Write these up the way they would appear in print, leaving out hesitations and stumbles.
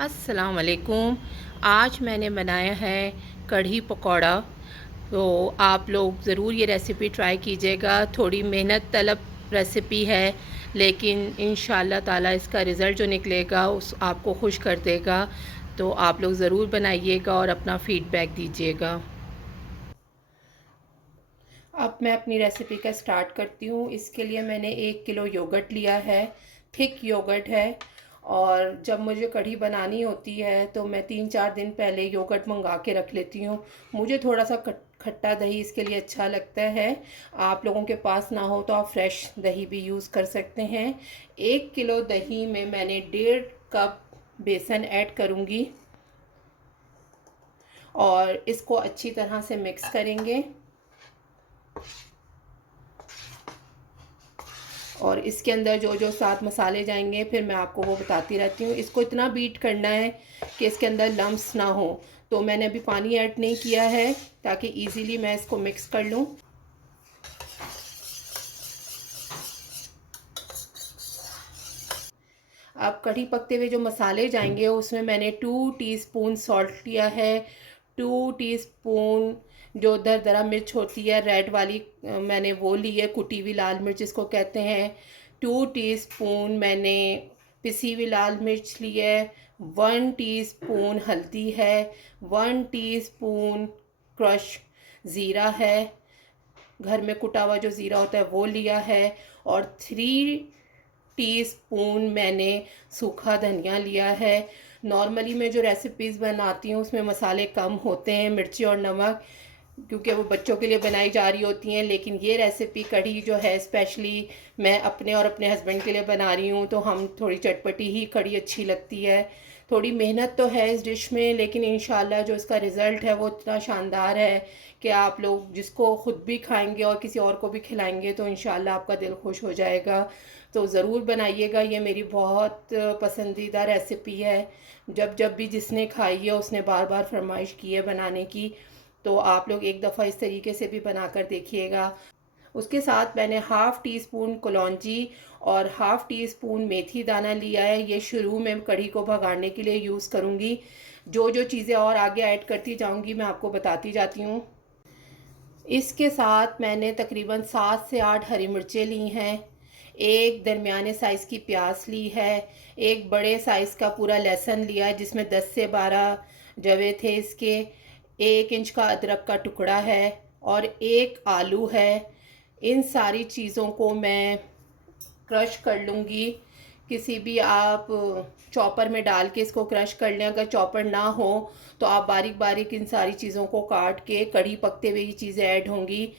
अस्सलाम वालेकुम। आज मैंने बनाया है कढ़ी पकौड़ा। तो आप लोग ज़रूर ये रेसिपी ट्राई कीजिएगा। थोड़ी मेहनत तलब रेसिपी है, लेकिन इंशाअल्लाह ताला इसका रिज़ल्ट जो निकलेगा उस आपको खुश कर देगा। तो आप लोग ज़रूर बनाइएगा और अपना फ़ीडबैक दीजिएगा। अब मैं अपनी रेसिपी का स्टार्ट करती हूँ। इसके लिए मैंने 1 किलो योगर्ट लिया है। थिक योगर्ट है। और जब मुझे कढ़ी बनानी होती है तो मैं 3-4 दिन पहले योगर्ट मंगा के रख लेती हूँ। मुझे थोड़ा सा खट्टा दही इसके लिए अच्छा लगता है। आप लोगों के पास ना हो तो आप फ्रेश दही भी यूज़ कर सकते हैं। 1 किलो दही में मैंने 1.5 कप बेसन ऐड करूँगी और इसको अच्छी तरह से मिक्स करेंगे। और इसके अंदर जो जो साथ मसाले जाएंगे फिर मैं आपको वो बताती रहती हूँ। इसको इतना बीट करना है कि इसके अंदर लम्प्स ना हो। तो मैंने अभी पानी ऐड नहीं किया है ताकि इजीली मैं इसको मिक्स कर लूँ। अब कढ़ी पकते हुए जो मसाले जाएंगे उसमें मैंने 2 टीस्पून सॉल्ट लिया है। 2 टीस्पून जो दरदरा मिर्च होती है रेड वाली, मैंने वो ली है, कुटी हुई लाल मिर्च इसको कहते हैं। 2 टीस्पून मैंने पिसी हुई लाल मिर्च ली है। 1 टीस्पून हल्दी है। 1 टीस्पून क्रश ज़ीरा है, घर में कुटा हुआ जो ज़ीरा होता है वो लिया है। और 3 टीस्पून मैंने सूखा धनिया लिया है। नॉर्मली मैं जो रेसिपीज़ बनाती हूँ उसमें मसाले कम होते हैं, मिर्ची और नमक, क्योंकि वो बच्चों के लिए बनाई जा रही होती हैं। लेकिन ये रेसिपी कढ़ी जो है स्पेशली मैं अपने और अपने हस्बैंड के लिए बना रही हूँ, तो हम थोड़ी चटपटी ही कढ़ी अच्छी लगती है। थोड़ी मेहनत तो है इस डिश में, लेकिन इंशाल्लाह जो इसका रिज़ल्ट है वो इतना शानदार है कि आप लोग जिसको ख़ुद भी खाएंगे और किसी और को भी खिलाएंगे तो इंशाल्लाह आपका दिल खुश हो जाएगा। तो ज़रूर बनाइएगा, ये मेरी बहुत पसंदीदा रेसिपी है। जब जब भी जिसने खाई है उसने बार बार फरमाइश की है बनाने की। तो आप लोग एक दफ़ा इस तरीके से भी बना कर देखिएगा। उसके साथ मैंने 1/2 टीस्पून कलौंजी और 1/2 टीस्पून मेथी दाना लिया है। ये शुरू में कढ़ी को भगाड़ने के लिए यूज़ करूँगी। जो जो चीज़ें और आगे ऐड करती जाऊँगी मैं आपको बताती जाती हूँ। इसके साथ मैंने तकरीबन 7 से 8 हरी मिर्चें ली हैं। एक दरमियाने साइज़ की प्याज ली है। एक बड़े साइज़ का पूरा लहसुन लिया है जिसमें 10 से 12 जवे थे इसके। 1 इंच का अदरक का टुकड़ा है और एक आलू है। इन सारी चीज़ों को मैं क्रश कर लूँगी। किसी भी आप चॉपर में डाल के इसको क्रश कर लें। अगर चॉपर ना हो तो आप बारीक बारीक इन सारी चीज़ों को काट के, कढ़ी पकते हुए ये चीज़ें ऐड होंगी।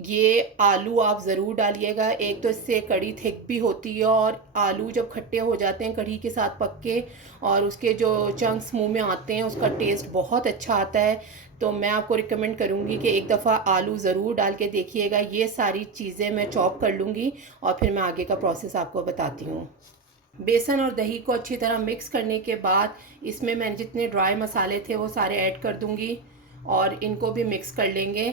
ये आलू आप ज़रूर डालिएगा। एक तो इससे कढ़ी थिक भी होती है और आलू जब खट्टे हो जाते हैं कढ़ी के साथ पक के और उसके जो चंक्स मुंह में आते हैं उसका टेस्ट बहुत अच्छा आता है। तो मैं आपको रिकमेंड करूँगी कि एक दफ़ा आलू ज़रूर डाल के देखिएगा। ये सारी चीज़ें मैं चॉप कर लूँगी और फिर मैं आगे का प्रोसेस आपको बताती हूँ। बेसन और दही को अच्छी तरह मिक्स करने के बाद इसमें मैंने जितने ड्राई मसाले थे वो सारे ऐड कर दूँगी और इनको भी मिक्स कर लेंगे।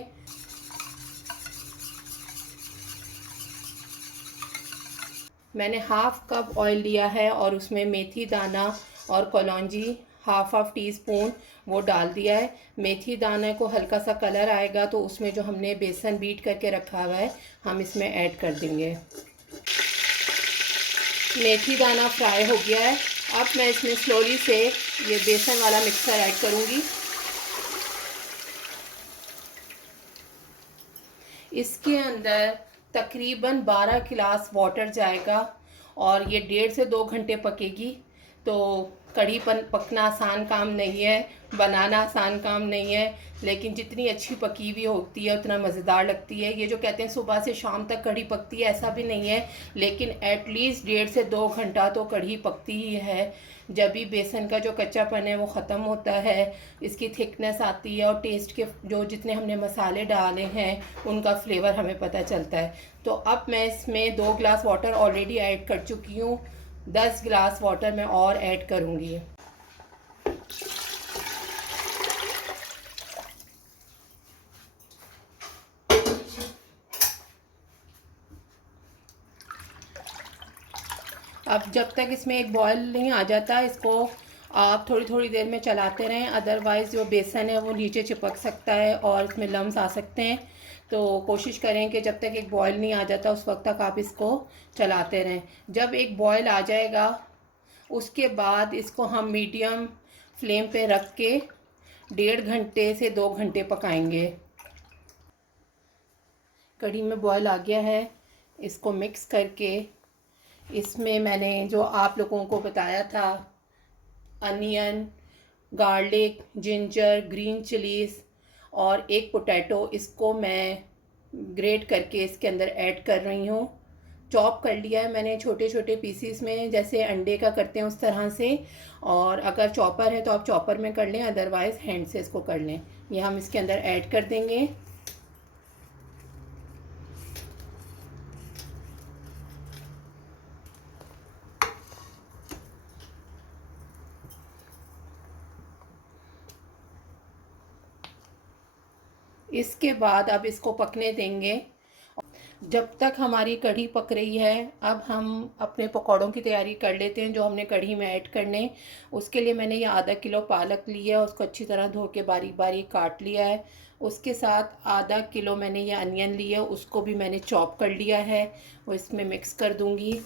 मैंने 1/2 कप ऑयल लिया है और उसमें मेथी दाना और कलौंजी 1/2 टीस्पून वो डाल दिया है। मेथी दाना को हल्का सा कलर आएगा तो उसमें जो हमने बेसन बीट करके रखा हुआ है हम इसमें ऐड कर देंगे। मेथी दाना फ्राई हो गया है। अब मैं इसमें स्लोली से ये बेसन वाला मिक्सर ऐड करूँगी। इसके अंदर तकरीबन 12 गिलास वाटर जाएगा और ये 1.5 से 2 घंटे पकेगी। तो कढ़ी पकना आसान काम नहीं है, बनाना आसान काम नहीं है, लेकिन जितनी अच्छी पकी हुई होती है उतना मज़ेदार लगती है। ये जो कहते हैं सुबह से शाम तक कढ़ी पकती है, ऐसा भी नहीं है, लेकिन एटलीस्ट 1.5 से 2 घंटा तो कढ़ी पकती ही है। जब भी बेसन का जो कच्चापन है वो ख़त्म होता है, इसकी थिकनेस आती है और टेस्ट के जो जितने हमने मसाले डाले हैं उनका फ्लेवर हमें पता चलता है। तो अब मैं इसमें 2 गिलास वाटर ऑलरेडी ऐड कर चुकी हूँ। 10 गिलास वाटर मैं और ऐड करूँगी। अब जब तक इसमें एक बॉयल नहीं आ जाता इसको आप थोड़ी थोड़ी देर में चलाते रहें, अदरवाइज़ जो बेसन है वो नीचे चिपक सकता है और इसमें लम्स आ सकते हैं। तो कोशिश करें कि जब तक एक बॉयल नहीं आ जाता उस वक्त तक आप इसको चलाते रहें। जब एक बॉयल आ जाएगा उसके बाद इसको हम मीडियम फ्लेम पे रख के 1.5 से 2 घंटे पकाएंगे। कढ़ी में बॉयल आ गया है, इसको मिक्स करके इसमें मैंने जो आप लोगों को बताया था onion, garlic, ginger, green chillies और एक पोटैटो, इसको मैं ग्रेट करके इसके अंदर ऐड कर रही हूँ। चॉप कर लिया है मैंने छोटे छोटे पीसीस में, जैसे अंडे का करते हैं उस तरह से। और अगर चॉपर है तो आप चॉपर में कर लें, अदरवाइज़ हैंड से इसको कर लें। ये हम इसके अंदर ऐड कर देंगे। इसके बाद अब इसको पकने देंगे जब तक हमारी कढ़ी पक रही है। अब हम अपने पकौड़ों की तैयारी कर लेते हैं जो हमने कढ़ी में ऐड करने। उसके लिए मैंने ये आधा किलो पालक लिया है, उसको अच्छी तरह धो के बारीक बारीक काट लिया है। उसके साथ आधा किलो मैंने ये अनियन लिया, उसको भी मैंने चॉप कर लिया है, वो इसमें मिक्स कर दूंगी।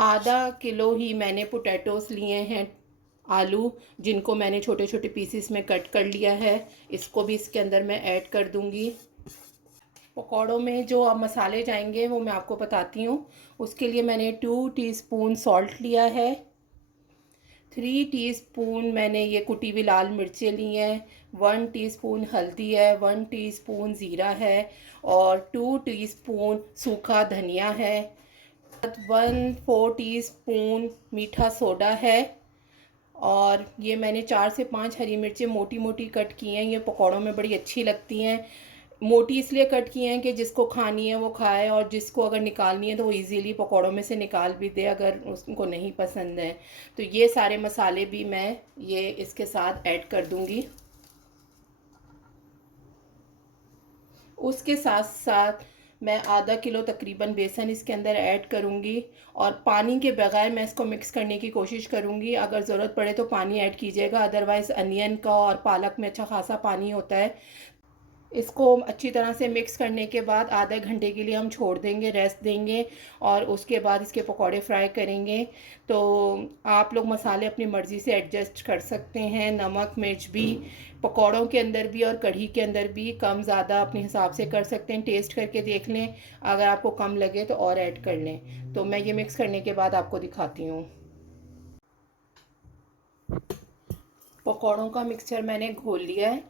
आधा किलो ही मैंने पोटैटोस लिए हैं, आलू, जिनको मैंने छोटे छोटे पीसेस में कट कर लिया है, इसको भी इसके अंदर मैं ऐड कर दूंगी। पकौड़ों में जो अब मसाले जाएंगे वो मैं आपको बताती हूँ। उसके लिए मैंने 2 टीस्पून सॉल्ट लिया है, 3 टीस्पून मैंने ये कुटी हुई लाल मिर्चें ली हैं, 1 टीस्पून हल्दी है, 1 टीस्पून ज़ीरा है और 2 टीस्पून सूखा धनिया है, 1/4 टीस्पून मीठा सोडा है। और ये मैंने 4 से 5 हरी मिर्चें मोटी मोटी कट की हैं, ये पकौड़ों में बड़ी अच्छी लगती हैं। मोटी इसलिए कट की हैं कि जिसको खानी है वो खाए, और जिसको अगर निकालनी है तो वो इजीली पकौड़ों में से निकाल भी दे अगर उसको नहीं पसंद है। तो ये सारे मसाले भी मैं ये इसके साथ ऐड कर दूंगी। उसके साथ साथ मैं आधा किलो तकरीबन बेसन इसके अंदर ऐड करूँगी और पानी के बगैर मैं इसको मिक्स करने की कोशिश करूँगी। अगर ज़रूरत पड़े तो पानी ऐड कीजिएगा, अदरवाइज़ अनियन का और पालक में अच्छा खासा पानी होता है। इसको अच्छी तरह से मिक्स करने के बाद आधे घंटे के लिए हम छोड़ देंगे, रेस्ट देंगे, और उसके बाद इसके पकौड़े फ्राई करेंगे। तो आप लोग मसाले अपनी मर्ज़ी से एडजस्ट कर सकते हैं, नमक मिर्च भी पकौड़ों के अंदर भी और कढ़ी के अंदर भी कम ज़्यादा अपने हिसाब से कर सकते हैं। टेस्ट करके देख लें, अगर आपको कम लगे तो और ऐड कर लें। तो मैं ये मिक्स करने के बाद आपको दिखाती हूँ। पकौड़ों का मिक्सचर मैंने घोल लिया है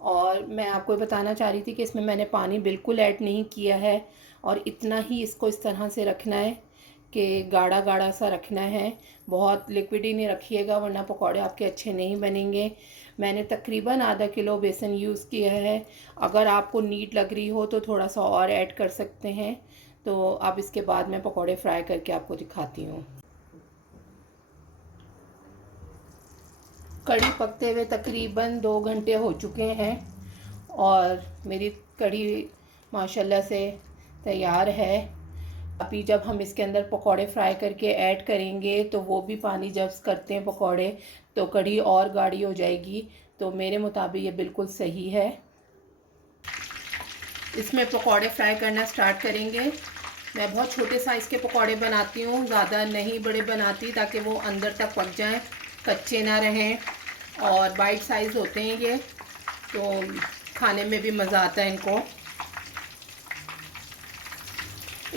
और मैं आपको बताना चाह रही थी कि इसमें मैंने पानी बिल्कुल ऐड नहीं किया है और इतना ही इसको इस तरह से रखना है कि गाढ़ा गाढ़ा सा रखना है। बहुत लिक्विड ही नहीं रखिएगा वरना पकौड़े आपके अच्छे नहीं बनेंगे। मैंने तकरीबन आधा किलो बेसन यूज़ किया है। अगर आपको नीड लग रही हो तो थोड़ा सा और ऐड कर सकते हैं। तो अब इसके बाद मैं पकौड़े फ्राई करके आपको दिखाती हूँ। कढ़ी पकते हुए तकरीबन 2 घंटे हो चुके हैं और मेरी कढ़ी माशाल्लाह से तैयार है। अभी जब हम इसके अंदर पकौड़े फ्राई करके ऐड करेंगे तो वो भी पानी जब करते हैं पकौड़े तो कढ़ी और गाढ़ी हो जाएगी। तो मेरे मुताबिक ये बिल्कुल सही है। इसमें पकौड़े फ्राई करना स्टार्ट करेंगे। मैं बहुत छोटे साइज़ के पकौड़े बनाती हूँ, ज़्यादा नहीं बड़े बनाती, ताकि वो अंदर तक पक जाएं, कच्चे ना रहें, और बाइट साइज़ होते हैं ये, तो खाने में भी मज़ा आता है इनको।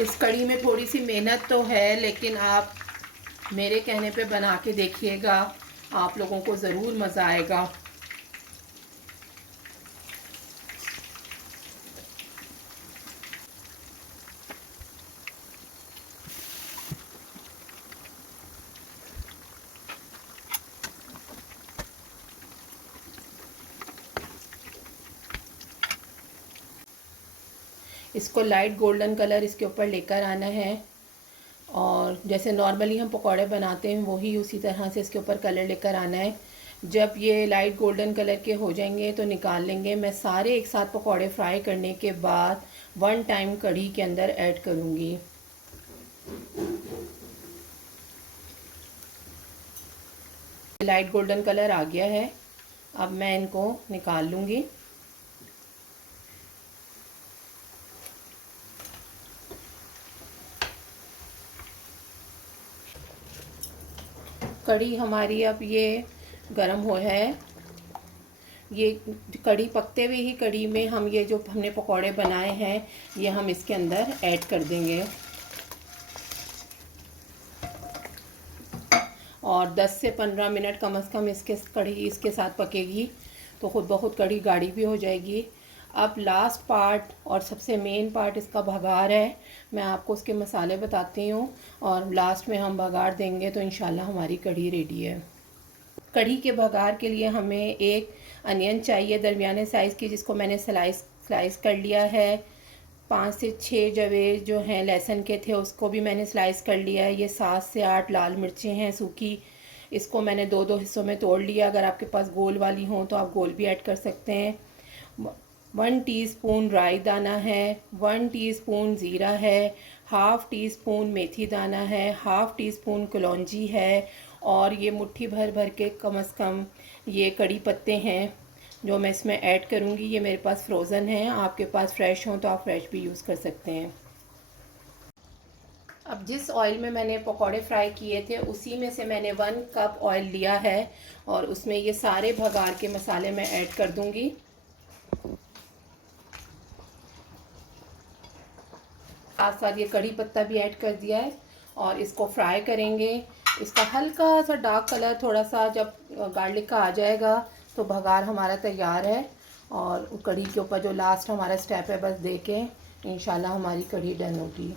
इस कढ़ी में थोड़ी सी मेहनत तो है, लेकिन आप मेरे कहने पे बना के देखिएगा, आप लोगों को ज़रूर मज़ा आएगा। इसको लाइट गोल्डन कलर इसके ऊपर लेकर आना है, और जैसे नॉर्मली हम पकौड़े बनाते हैं वही उसी तरह से इसके ऊपर कलर लेकर आना है। जब ये लाइट गोल्डन कलर के हो जाएंगे तो निकाल लेंगे। मैं सारे एक साथ पकौड़े फ्राई करने के बाद 1 टाइम कढ़ी के अंदर ऐड करूँगी। लाइट गोल्डन कलर आ गया है। अब मैं इनको निकाल लूँगी। कढ़ी हमारी अब ये गरम हो है। ये कढ़ी पकते हुए ही कढ़ी में हम ये जो हमने पकौड़े बनाए हैं ये हम इसके अंदर ऐड कर देंगे और 10 से 15 मिनट कम से कम कढ़ी इसके साथ पकेगी तो खुद बहुत कढ़ी गाढ़ी भी हो जाएगी। अब लास्ट पार्ट और सबसे मेन पार्ट इसका भगार है। मैं आपको उसके मसाले बताती हूँ और लास्ट में हम भगार देंगे तो इंशाल्लाह हमारी कढ़ी रेडी है। कढ़ी के भगार के लिए हमें एक अनियन चाहिए दरमियाने साइज़ की, जिसको मैंने स्लाइस कर लिया है। 5 से 6 जवे जो हैं लहसुन के थे उसको भी मैंने स्लाइस कर लिया है। ये 7 से 8 लाल मिर्चें हैं सूखी, इसको मैंने 2-2 हिस्सों में तोड़ लिया। अगर आपके पास गोल वाली हों तो आप गोल भी ऐड कर सकते हैं। 1 टीस्पून राई दाना है, 1 टीस्पून ज़ीरा है, हाफ़ टी स्पून मेथी दाना है, हाफ़ टी स्पून कलौंजी है और ये मुट्ठी भर भर के कम से कम ये कड़ी पत्ते हैं जो मैं इसमें ऐड करूँगी। ये मेरे पास फ्रोज़न है, आपके पास फ्रेश हों तो आप फ्रेश भी यूज़ कर सकते हैं। अब जिस ऑयल में मैंने पकौड़े फ्राई किए थे उसी में से मैंने 1 कप ऑयल लिया है और उसमें ये सारे भगार के मसाले मैं ऐड कर दूँगी। साथ साथ ये कड़ी पत्ता भी ऐड कर दिया है और इसको फ्राई करेंगे। इसका हल्का सा डार्क कलर थोड़ा सा जब गार्लिक का आ जाएगा तो भगार हमारा तैयार है और कड़ी के ऊपर जो लास्ट हमारा स्टेप है बस दे के इंशाल्लाह हमारी कड़ी डन होगी।